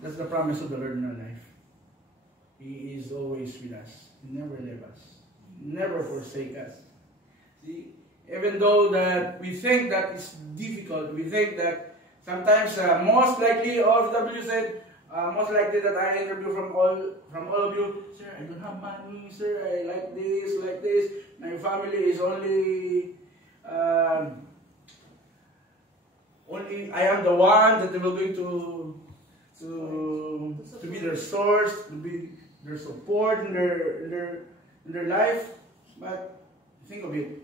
That's the promise of the Lord in our life. He is always with us. He never leave us. Never forsake us. See, even though that we think that it's difficult, we think that sometimes most likely, all of W said, most likely that I interview from all of you, sir, I don't have money, sir, I like this, my family is only I am the one that they will going to be their source, to be their support in their life. But think of it.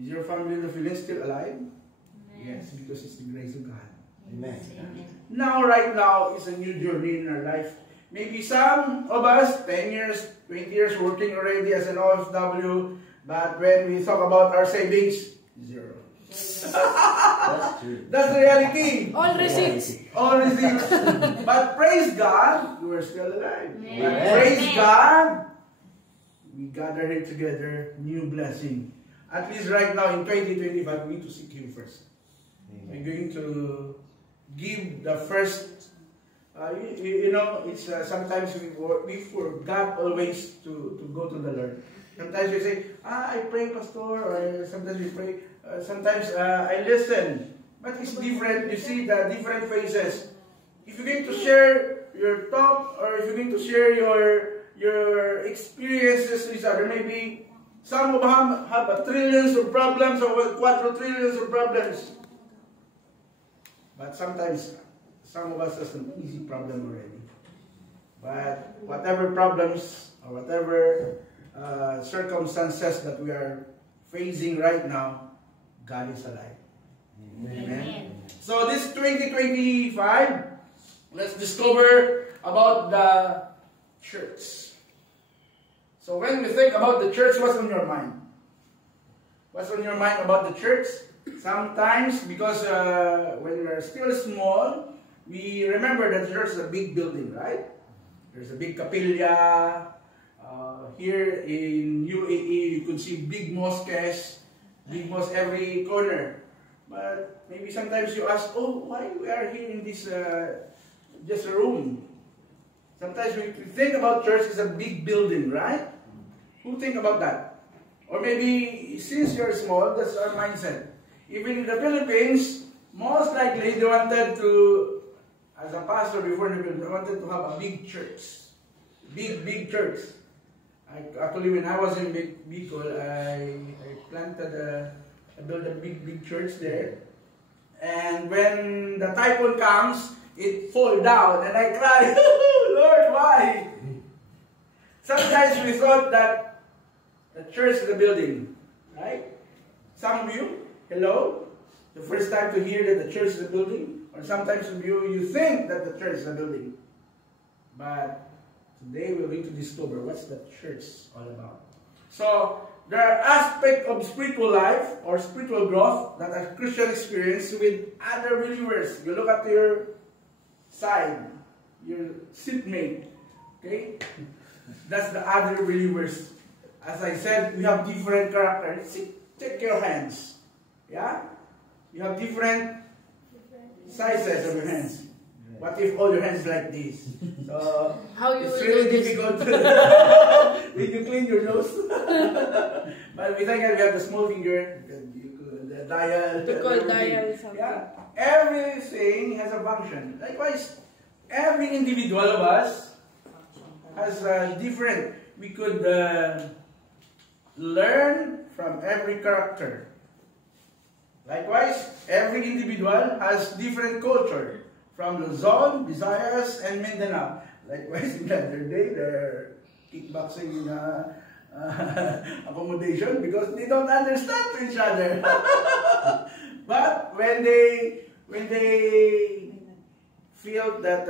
Is your family in the Philippines still alive? Amen. Yes, because it's the grace of God. Amen. Now, right now, it's a new journey in our life. Maybe some of us, 10 years, 20 years working already as an OFW, but when we talk about our savings, zero. That's true. That's the reality. All receipts. All receipts. But praise God, we are still alive. Amen. But praise God, we gather here together, new blessing. At least right now in 2025, we need to seek Him first. We're going to give the first. You know, it's sometimes we forgot always to go to the Lord. Sometimes we say, I pray, Pastor, or sometimes we pray. Sometimes I listen, but it's different. You see the different faces. If you're going to share your talk, or if you're going to share your experiences with others, maybe some of them have trillions of problems or quadrillions of problems. But sometimes some of us has an easy problem already. But whatever problems or whatever circumstances that we are facing right now, God is alive. Amen. Amen. So this 2025, let's discover about the church. So when we think about the church, what's on your mind? What's on your mind about the church? Sometimes, because when we are still small, we remember that the church is a big building, right? There's a big capilla. Here in UAE, you could see big mosques every corner. But maybe sometimes you ask, oh, why we are here in this just a room? Sometimes we think about church as a big building, right? Who think about that? Or maybe since you're small, that's our mindset. Even in the Philippines, most likely they wanted to, as a pastor before they wanted to have a big church. Big church. Actually, when I was in Bicol, I built a big church there. And when the typhoon comes, it falls down, and I cried, Lord, why? Sometimes we thought that the church is a building, right? Some of you, hello, the first time to hear that the church is a building, or sometimes of you think that the church is a building. But today we're going to discover what's the church all about. So there are aspects of spiritual life or spiritual growth that a Christian experience with other believers. You look at your side, your seatmate, okay? That's the other believers. As I said, we have different characters. Check your hands. Yeah? You have different sizes of your hands. What if all your hands like this? So it's really difficult when you clean your nose. But we thank God we have the small finger, the dial. To call dial something. Yeah. Everything has a function. Likewise, every individual of us has different. We could learn from every character. Likewise, every individual has different culture. From Luzon, Visayas, and Mindanao. Likewise, the other day, they're kickboxing in accommodation because they don't understand each other. But when they feel that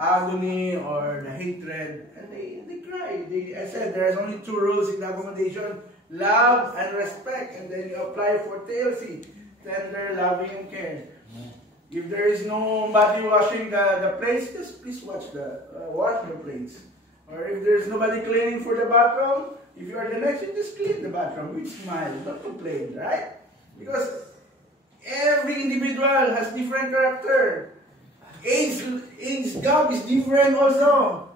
agony or the hatred, and they cry. I said there's only two rules in the accommodation: love and respect, and then you apply for TLC, tender, loving, and care. If there is nobody washing the plates, just please wash your plates. Or if there's nobody cleaning for the bathroom, if you are the next, you just clean the bathroom with smile, don't complain, right? Because every individual has different character. age gap is different also.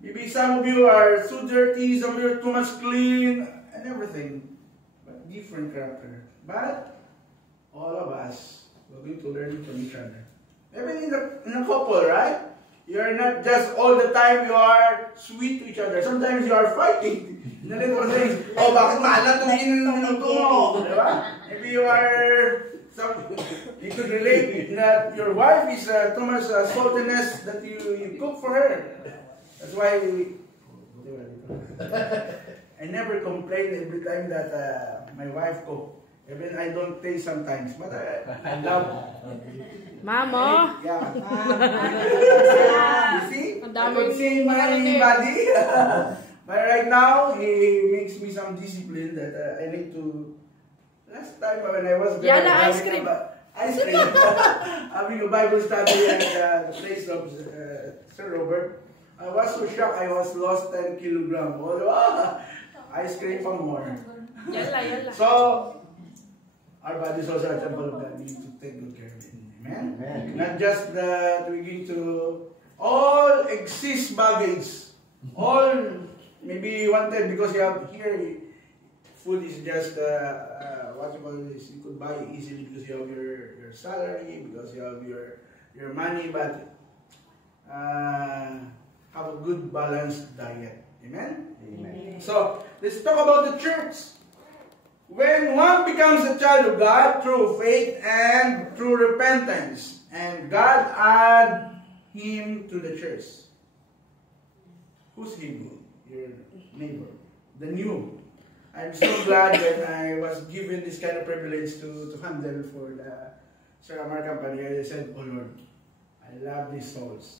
Maybe some of you are too dirty, some of you are too much clean, and everything. But different character. But all of us, we're going to learn from each other. Even in a couple, right? You are not just all the time you are sweet to each other. Sometimes you are fighting. The little things, oh, bakit maalat na minuto mo? Diba? Maybe you are, you could relate that your wife is too much saltiness that you cook for her. That's why I never complain every time that my wife cook. Even I don't taste sometimes, but I love. Mama. Yeah. You see? I could see my body. But right now, he makes me some discipline that I need to. Last time when I was there, ice cream. Ice cream. Having a Bible study at the place of Sir Robert. I was so shocked. I was lost 10 kilograms. Oh, ice cream for more. Yalla. So, our body is also a temple of God. We need to take good care of it. Amen? Amen. Not just that we're going to all exist baggage. All maybe wanted because you have here food is just what you call this. You could buy it easily because you have your salary, because you have your money, but have a good balanced diet. Amen? Amen. So let's talk about the church. When one becomes a child of God through faith and through repentance, and God add him to the church. Who's him? Your neighbor. The new. I'm so glad that I was given this kind of privilege to handle for the Sir Amar company. I said, oh Lord, I love these souls.